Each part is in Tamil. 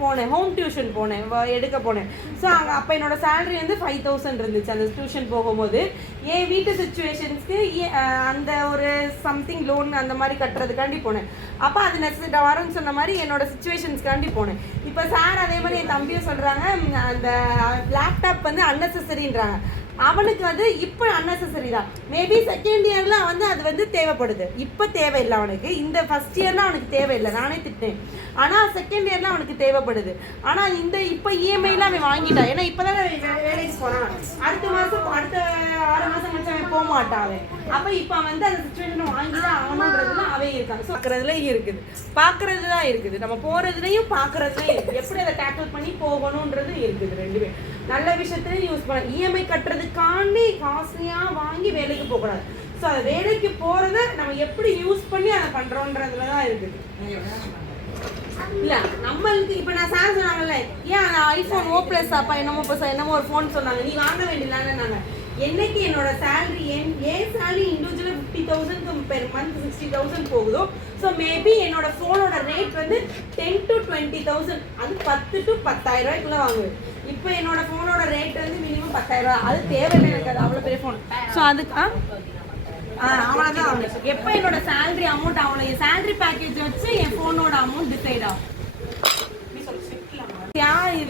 போனேன், ஹோம் டியூஷன் போனேன், எடுக்க போனேன். ஸோ அங்கே அப்போ என்னோட சேலரி வந்து 5000 இருந்துச்சு அந்த டியூஷன் போகும்போது. என் வீட்டு சுச்சுவேஷன்ஸ்க்கு அந்த ஒரு சம்திங் லோன் அந்த மாதிரி கட்டுறதுக்காண்டி போனேன். அப்போ அது நெக்ஸ்ட் வரும்னு சொன்ன மாதிரி என்னோட சுச்சுவேஷன்ஸ்க்காண்டி போனேன். இப்போ சார் அதே மாதிரி என் தம்பியும் சொல்கிறாங்க, அந்த லேப்டாப் வந்து அன்னெசரின்றாங்க. அவனுக்கு வந்து இப்போ அன்னெசரி தான். மேபி செகண்ட் இயரில் வந்து அது வந்து தேவைப்படுது. இப்போ தேவையில்லை அவனுக்கு. இந்த ஃபஸ்ட் இயரில் அவனுக்கு தேவையில்லை, நானே திட்டேன். ஆனால் செகண்ட் இயரில் அவனுக்கு தேவைப்படுது. ஆனால் இந்த இப்போ இஎம்ஐலாம் அவன் வாங்கிட்டான். ஏன்னா இப்போ தான் வேலைக்கு போனான். அடுத்த 6 மாதம் கழிச்சு அவன் போக மாட்டான். அப்போ இப்போ வந்து அந்த சுச்சுவேஷனை வாங்கி தான் ஆகணுன்றதுலாம் அவன் இருக்கான். ஸோ பார்க்குறதுலையும் இருக்குது, பார்க்குறது தான் இருக்குது, நம்ம போகிறதுலையும் பார்க்குறதுலையும் இருக்குது. எப்படி அதை டேக்கிள் பண்ணி போகணுன்றது இருக்குது. ரெண்டுமே நல்ல விஷயத்துலையும் யூஸ் பண்ண. இஎம்ஐ கட்டுறதுக்காண்டி காஸ்ட்லியாக வாங்கி வேலைக்கு போகக்கூடாது. ஸோ அதை வேலைக்கு போகிறத நம்ம எப்படி யூஸ் பண்ணி அதை பண்ணுறோன்றதுல தான் இருக்குது. இல்லை நம்மளுக்கு இப்போ நான் சார் சொன்னாங்கல்ல, ஏன் ஐஃபோன் O+ அப்பா என்னமோ ஒரு ஃபோன் சொன்னாங்க, நீ வாங்க வேண்டியதானே. நாங்கள் என்னைக்கு என்னோட சேலரி ஏன் சேலரி இண்டிவிஜுவலாக 50,000 பெர் மந்த் 60,000 போகுதோ, ஸோ மேபி என்னோட ஃபோனோட ரேட் வந்து 10 to 20,000, அது 10 to 10,000 ரூபாய்க்குள்ளே வாங்குது. இப்போ என்னோட ஃபோனோட ரேட் வந்து மினிமம் 10,000 ரூபா. அது தேவையில்லை எனக்கு, அது அவ்வளோ பெரிய ஃபோன். ஸோ அதுக்கு அவ்வளோதான் ஆகும். எப்போ என்னோட சேலரி அமௌண்ட், அவ்வளோ என் சேலரி பேக்கேஜ் வச்சு என் ஃபோனோட அமௌண்ட் டிசைட் ஆகும்.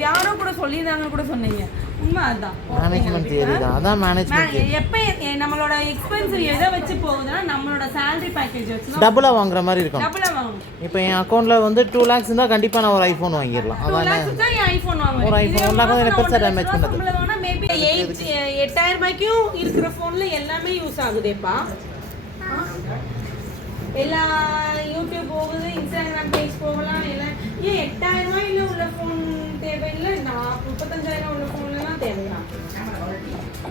யாரோ கூட சொல்லியிருந்தாங்கன்னு கூட சொன்னீங்க, உண்மை அதுதான். மேனேஜ்மென்ட் தியரி தான், அதான் மேனேஜ்மென்ட். எப்போ நம்மளோட எக்ஸ்பென்சிவ் எதை வச்சு போகுதுன்னா நம்மளோட சேலரி பேக்கேஜ் வச்சு டபுளா வாங்குற மாதிரி இருக்கும். டபுளா வாங்கணும். இப்போ என் அக்கௌண்ட்ல வந்து 2 lakhs இருந்தா கண்டிப்பா நான் ஒரு ஐபோன் வாங்கிடலாம். அதானே ஐபோன் வாங்குவேன். ஒரு ஐபோன் 1 lakh வந்து பெருசா டேமேஜ் பண்ணது. மேபி 8,000 ரூபாய்க்கும் இருக்கிற ஃபோன்ல எல்லாமே யூஸ் ஆகுதேப்பா. எல்லா யூடியூப் போகுது, இன்ஸ்டாகிராம் பேஜ் போகலாம். எல்லாம் ஏன் 8,000 ரூபாயில உள்ள ஃபோன் தேவையில்லை, நான் 35,000 உள்ள ஃபோன்லாம் தேவையா?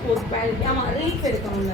ஒரு குவாலிட்டி. ஆமாம், ரீல்ஸ் எடுக்கணும்ல.